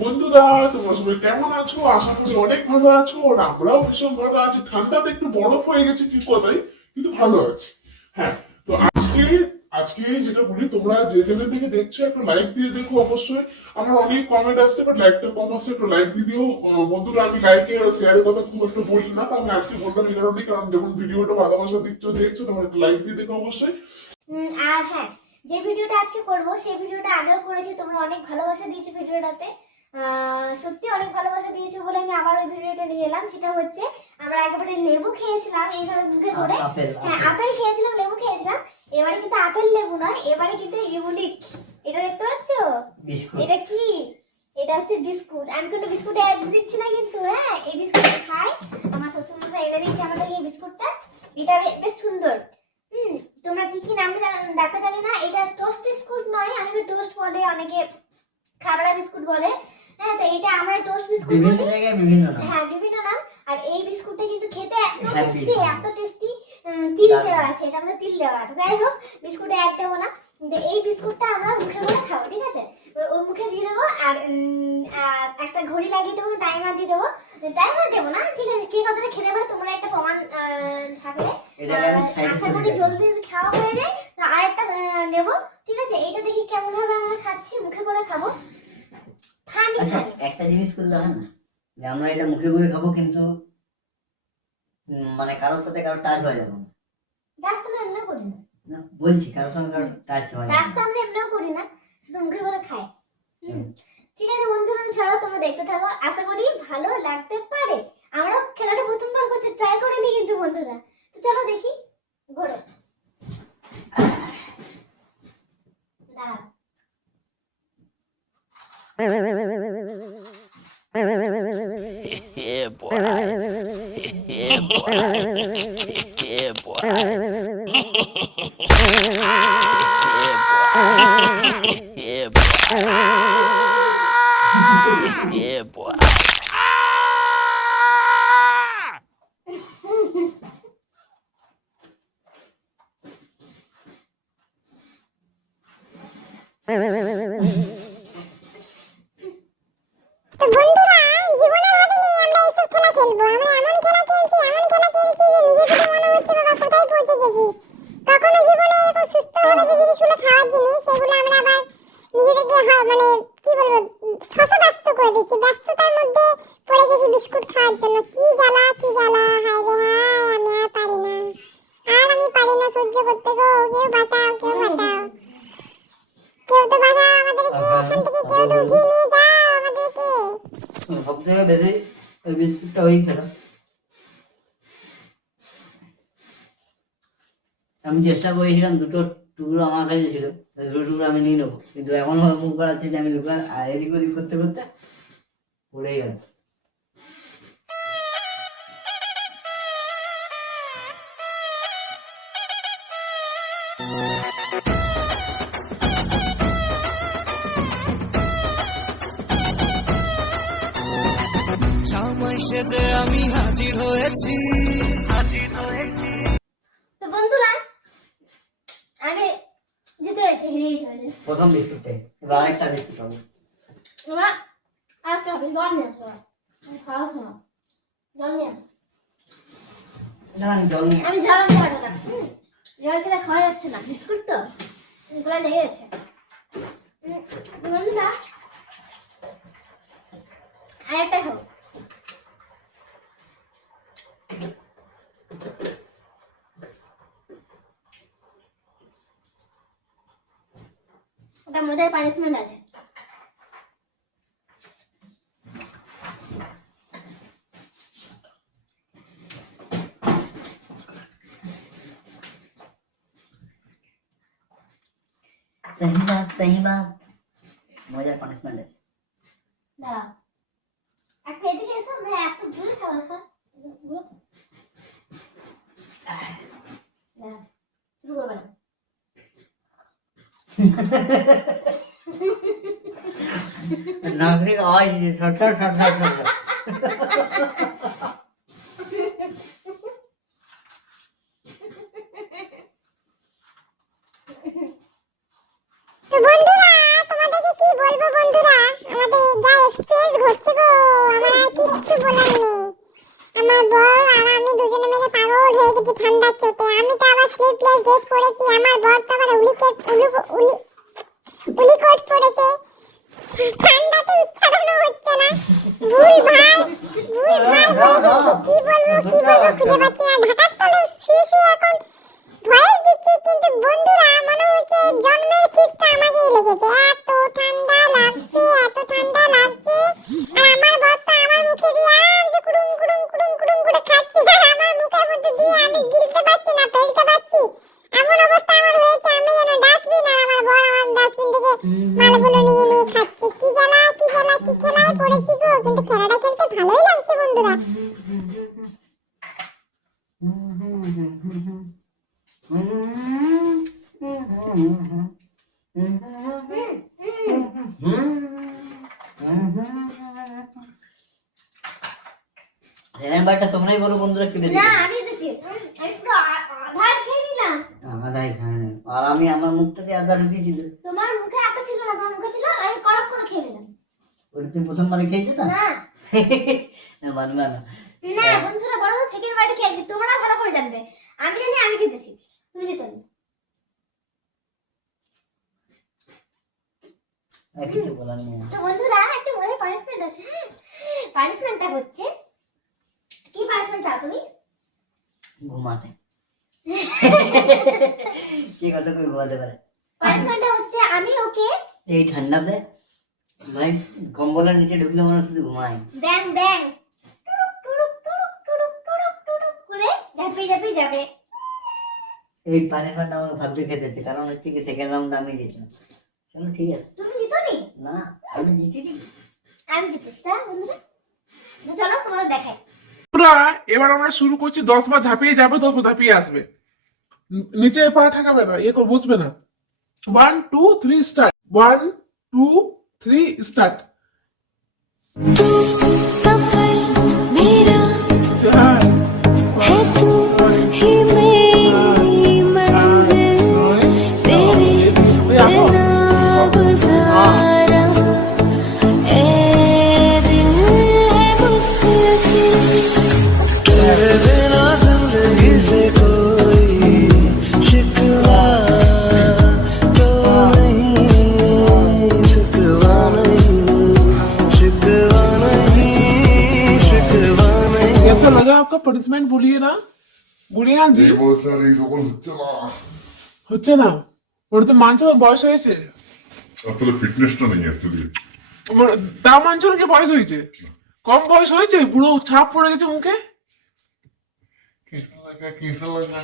বন্ধুরা, তোমরা সবাই কেমন আছো? আশা করি অনেক ভালো আছো। আর আমরাও ভীষণ ভালো আছি। ঠান্ডাতে একটু বরফ হয়ে গেছে ঠিক কথাই কিন্তু ভালো আছি। হ্যাঁ তো আজকে আজকে যেটা বলি, তোমরা যে যেখান থেকে দেখছ, একটা লাইক দিয়ে দেখো অবশ্যই। আমার অনেক কমেন্ট আসছে বাট লাইকটা কম আসছে, একটু লাইক দিয়ে দিও। বন্ধুরা, আমি লাইকে শেয়ারের কথা খুব একটু বলি না আমি আজকে বললাম এই কারণে কারণ যখন ভিডিওটা ভালোবাসা দিচ্ছ, দেখছ, তোমরা একটু লাইক দিয়ে দেখো অবশ্যই। আর হ্যাঁ যে ভিডিওটা আজকে করব, সেই ভিডিওটা আগেও করেছি। তোমরা অনেক ভালোবাসা দিয়েছ ভিডিওটাতে। সত্যি অনেক ভালোবাসা দিয়েছ বলে আমি আবার ওই ভিডিওটা নিয়ে এলাম। সেটা হচ্ছে আমরা একেবারে লেবু খেয়েছিলাম এইভাবে মুখে করে। হ্যাঁ আপেল। খেয়েছিলাম লেবু খেয়েছিলাম। এবারে কিন্তু আপেল লেবু নয় এবারে কিন্তু ইউনিক। এটা দেখতে পাচ্ছ? বিস্কুট। এটা কি? এটা হচ্ছে বিস্কুট। আমি কিন্তু বিস্কুটে এক দিচ্ছি না কিন্তু হ্যাঁ এই বিস্কুটটা খাই। আমার শ্বশুর মশাই এনে দিচ্ছে আমাদের এই বিস্কুটটা। এটা বেশ সুন্দর। হুম তোমরা কি কি নাম দেখো জানি না। এটা টোস্ট বিস্কুট নয় অনেকে টোস্ট বলে অনেকে খাবারা বিস্কুট বলে। হ্যাঁ তো এটা বিস্কুট বিভিন্ন জায়গায় বিভিন্ন নাম। হ্যাঁ বিভিন্ন নাম। আর এই বিস্কুটটা কিন্তু খেতে এত হ্যাঁ, টেস্টি এত টেস্টি তিল দেওয়া আছে এটা মধ্যে তিল দেওয়া আছে। যাই হোক বিস্কুটে অ্যাড দেবো না। এই বিস্কুটটা আমরা মুখে করে খাব ঠিক আছে? ও- ওর মুখে দিয়ে দেবো আর একটা ঘড়ি লাগিয়ে দেবো টাইমার দিয়ে দেবো। টাইমার দেবো না ঠিক আছে? কে কতটা খেতে পারে তোমরা একটা প্রমাণ থাকলে। আশা করি জলদি খাওয়া হয়ে যায় আরেকটা আহ, নেব ঠিক আছে? এইটা দেখি কেমন ভাবে আমরা খাচ্ছি মুখে করে খাব। আচ্ছা একটা জিনিস করলে হয়? না যে আমরা এটা মুখে করে খাব কিন্তু মানে কারোর সাথে কারও টাচ হয়ে যাব না। বলছি কারোর সঙ্গে কারও টাচ হয়ে রাস্তা আমরা এমনিও করি না শুধু মুখে করে খাই। ঠিক আছে বন্ধুরা চলো তোমরা দেখতে থাকো। আশা করি ভালো লাগতে পারে। আমরা খেলাটা প্রথমবার করছি ট্রাই করিনি কিন্তু বন্ধুরা। তো চলো দেখি ঘোরো। Yeah, boy. Yeah, boy. Yeah, boy. Yeah, boy. খাওয়ার জন্য কি জ্বালা কি জ্বালা? হায় রে হায় আমি আর পারি না। আর আমি পারি না সহ্য করতে গো। কেউ বাঁচাও কেউ বাঁচাও। কেউ তো বাঁচাও আমাদেরকে এখান থেকে কেউ তো উঠিয়ে নিয়ে যাও আমাদেরকে। সব থেকে বেশি ওই বিস্কুটটা ওই খেলো। আমি চেষ্টা করেছিলাম দুটো টুকরো আমার কাছে ছিল। দুটো টুকরো আমি নিয়ে নেব। কিন্তু এমন ভাবে মুখ যে আমি লুকা এদিক ওদিক করতে করতে পড়েই গেল। সময় সেজে আমি হাজির হয়েছি। তো বন্ধুরা আমি যেতে হয়েছে হেরে প্রথম বিস্কুটটাই এবার বিস্কুট হবে এবার আর কি জল নিয়ে আমি খাওয়া জল নিয়ে জল আমি জল জল খেলে খাওয়া যাচ্ছে না, বিস্কুট তো? গলায় লেগে যাচ্ছে। বন্ধুরা আর একটা খাব। ওটা মজার পানিশমেন্ট আছে। সহি বাত সহি বাত মজার পানিশমেন্ট আছে দাঁড়াও একটা এদিকে এসো আমরা এত দূরে খাব না দাঁড়াও শুরু করবে না নাগরিক আওয়াজ সর সর সর সর সর সর। তো বন্ধুরা তোমাদেরকে কি বলব বন্ধুরা আমাদের যা ঠান্ডার চোটে, আমি তো আবার স্লিপলেস ড্রেস পরেছি, আমার বর তো আবার উলু উলি উলি উলি কোট পরেছে ঠান্ডাতে উচ্চারণও হচ্ছে না। ভুল ভালো ভুল ভালো হয়ে গেছে কি বলব কি বলব খুঁজে পাচ্ছি না। ঢাকার তলে শুয়ে এখন ভয়েস দিচ্ছি, কিন্তু বন্ধুরা, মনে হচ্ছে জন্মের শীতটা আমাকেই লেগেছে। রেলেনবারটা তোমরাই বলো বন্ধুরা কি না আমি দিচ্ছি আমি পুরো আধা খেয়ে নিলাম। আমাদাই খায় আর আমি আমার মুখটাকে আদা ঢুকিয়েছিল। তোমার মুখে এত ছিল না তোমার মুখে ছিল আমি কড়ক করে খেয়ে নিলাম। ওটা তুমি প্রথমবারে খেয়েছো না। না মানবে না। না বন্ধুরা বড় সেকেন্ড খেয়েছি তোমরা ভালো করে জানবে। আমি জানি আমি জিতেছি। তুমি জিতো তো বন্ধুরা একটা মজার পানিশমেন্ট আছে হ্যাঁ? পানিশমেন্টটা হচ্ছে কি পানিশমেন্ট চাও তুমি? ঘুমাতে। কে কত করে ঘুমাতে পারে? পানিশমেন্টটা হচ্ছে আমি ওকে এই ঠান্ডাতে মানে কম্বলের নিচে ঢুকলে মনে শুধু ঘুমায় ব্যাং ব্যাং। এই পানি খানটা আমার ভাবতে খেতেছে কারণ হচ্ছে কি সেকেন্ড রাউন্ড আমি জিতলাম চলো ঠিক আছে? তুমি জিতনি? না আমি জিতিনি। আমি জিতেছি না বন্ধুরা? চলো তোমাদের দেখাই। এবার আমরা শুরু করছি দশ বার ঝাঁপিয়ে যাবে দশ ঝাঁপিয়ে আসবে। নিচে পা ঠেকাবে না ইয়ে এ করে বুঝবে না। One two three start one two three start সফর গুলিয়ান আনছি এই বয়সে আর এই সকল হচ্ছে না। হচ্ছে না? ওর তো মানছে বয়স হয়েছে। আসলে ফিটনেসটা নেই অ্যাকচুয়ালি তা মানছে নাকি বয়স হয়েছে? কম বয়স হয়েছে? পুরো ছাপ পড়ে গেছে মুখে? কিছু লাগা কিছু লাগা।